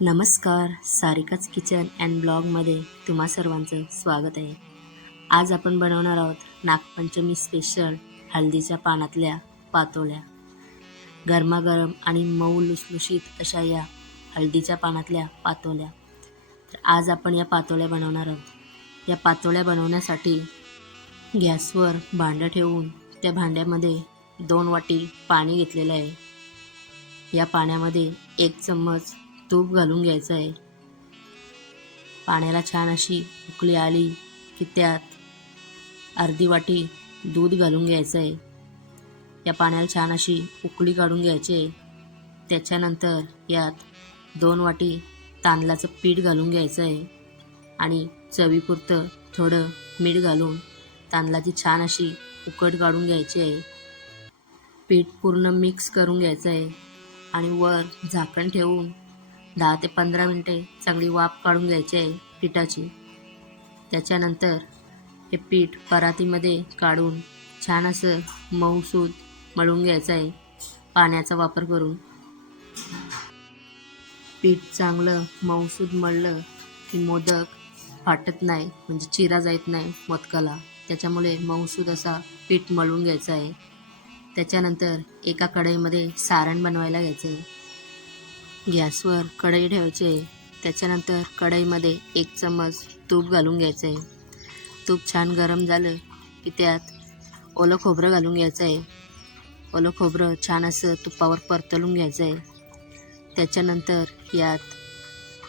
नमस्कार सारिकाच kitchen and ब्लॉगमध्ये तुम्हा सर्वांचं स्वागत आहे. आज आपण बनवणार आहोत नागपंचमी स्पेशल हळदीच्या पानातल्या पातोळ्या. गरमागरम आणि मऊ लुसलुशीत अशा या हळदीच्या पानातल्या पातोळ्या. तर आज आपण या पातोळ्या बनवणार आहोत. या पातोळ्या बनवण्यासाठी गॅसवर भांडं ठेवून त्या भांड्यामध्ये दोन वाटी पाणी घेतलेलं आहे. या पाण्यामध्ये एक चम्मच तूप घालून घ्यायचं आहे पाण्याला छान अशी उकळी आली की त्यात अर्धी वाटी दूध घालून घ्यायचं आहे या पाण्याला छान अशी उकळी काढून घ्यायची. आहे त्याच्यानंतर यात दोन वाटी तांदळाचं पीठ घालून घ्यायचं आहे आणि चवीपुरतं थोडं मीठ घालून तांदळाची छान अशी उकड काढून घ्यायची. आहे पीठ पूर्ण मिक्स करून घ्यायचं आहे आणि वर झाकण ठेवून दहा ते पंधरा मिनटे चांगली वाफ काढून घ्यायची आहे पिठाची. त्याच्यानंतर हे पीठ परातीमध्ये काढून छान असं मऊसूद मळून घ्यायचं आहे पाण्याचा वापर करून. पीठ चांगलं मऊसूद मळलं की मोदक फाटत नाही म्हणजे चिरा जात नाही मोदकाला त्याच्यामुळे मऊसूद असा पीठ मळून घ्यायचं आहे. त्याच्यानंतर एका कढईमध्ये सारण बनवायला घ्यायचं आहे. गॅसवर कढई ठेवायची आहे. त्याच्यानंतर कढईमध्ये एक चम्मच तूप घालून घ्यायचं आहे. तूप छान गरम झालं की त्यात ओलं खोबरं घालून घ्यायचं आहे. ओलं खोबरं छान असं तुपावर परतलून घ्यायचं आहे. त्याच्यानंतर यात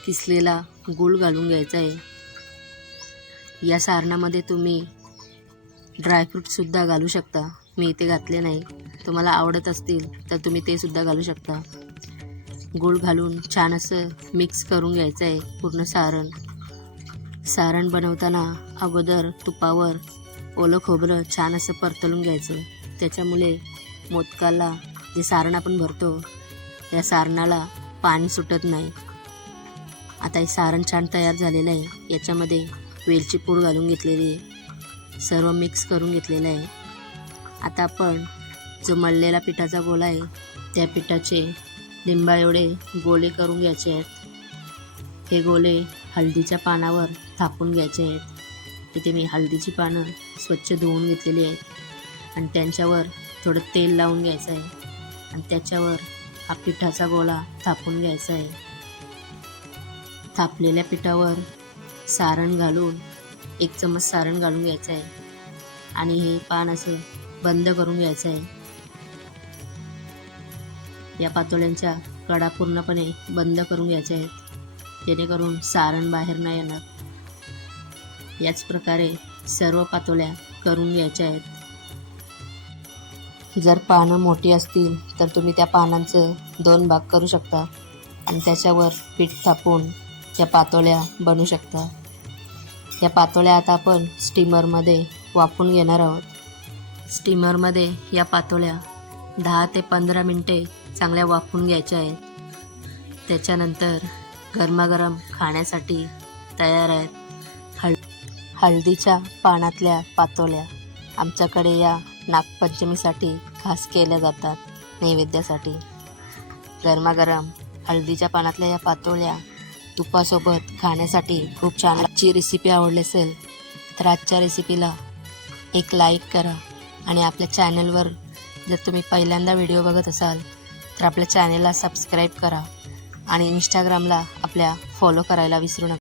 किसलेला गूळ घालून घ्यायचा आहे. या सारणामध्ये तुम्ही ड्रायफ्रूटसुद्धा घालू शकता. मी इथे घातले नाही. तुम्हाला आवडत असतील तर तुम्ही ते सुद्धा घालू शकता. गूळ घालून छान असं मिक्स करून घ्यायचं आहे पूर्ण सारण. सारण बनवताना अगोदर तुपावर ओलं खोबरं छान असं परतलून घ्यायचं. त्याच्यामुळे मोदकाला जे सारण आपण भरतो त्या सारणाला पाणी सुटत नाही. आता हे सारण छान तयार झालेलं आहे. याच्यामध्ये वेलची पूड घालून घेतलेली आहे. सर्व मिक्स करून घेतलेलं आहे. आता आपण जो मळलेला पिठाचा गोळा आहे त्या पिठाचे लिंबा एवढे गोले करून घ्यायचे आहेत. हे गोळे हळदीच्या पानावर थापून घ्यायचे आहेत. इथे मी हळदीची पानं स्वच्छ धुवून घेतलेली आहेत. आणि त्यांच्यावर थोडं तेल लावून घ्यायचं आहे. आणि त्याच्यावर हा पिठाचा गोळा थापून घ्यायचा आहे. थापलेल्या पिठावर सारण घालून एक चम्मच सारण घालून घ्यायचं आहे. आणि हे पान असं बंद करून घ्यायचं आहे. या पातोळ्यांच्या कडा पूर्णपणे बंद करून घ्यायच्या आहेत. जेणेकरून सारण बाहेर नाही येणार. याच प्रकारे सर्व पातोळ्या करून घ्यायच्या आहेत. जर पानं मोठी असतील तर तुम्ही त्या पानांचं दोन भाग करू शकता आणि त्याच्यावर पीठ थापून त्या पातोळ्या बनवू शकता. या पातोळ्या आता आपण स्टीमरमध्ये वापरून घेणार आहोत. स्टीमरमध्ये या पातोळ्या दहा ते पंधरा मिनटे चांगल्या वाफून घ्यायच्या आहेत. त्याच्यानंतर गरमागरम खाण्यासाठी तयार आहेत हळ हळदीच्या पानातल्या पातोळ्या आमच्याकडे या नागपंचमीसाठी खास केल्या जातात नैवेद्यासाठी. गरमागरम हळदीच्या पानातल्या या पातोळ्या तुपासोबत खाण्यासाठी खूप छान आजची रेसिपी आवडली असेल तर आजच्या रेसिपीला एक लाईक करा आणि आपल्या चॅनलवर जर तुम्ही पहिल्यांदा व्हिडिओ बघत असाल तर आपल्या चॅनलला सबस्क्राईब करा आणि इंस्टाग्रामला आपल्या फॉलो करायला विसरू नका.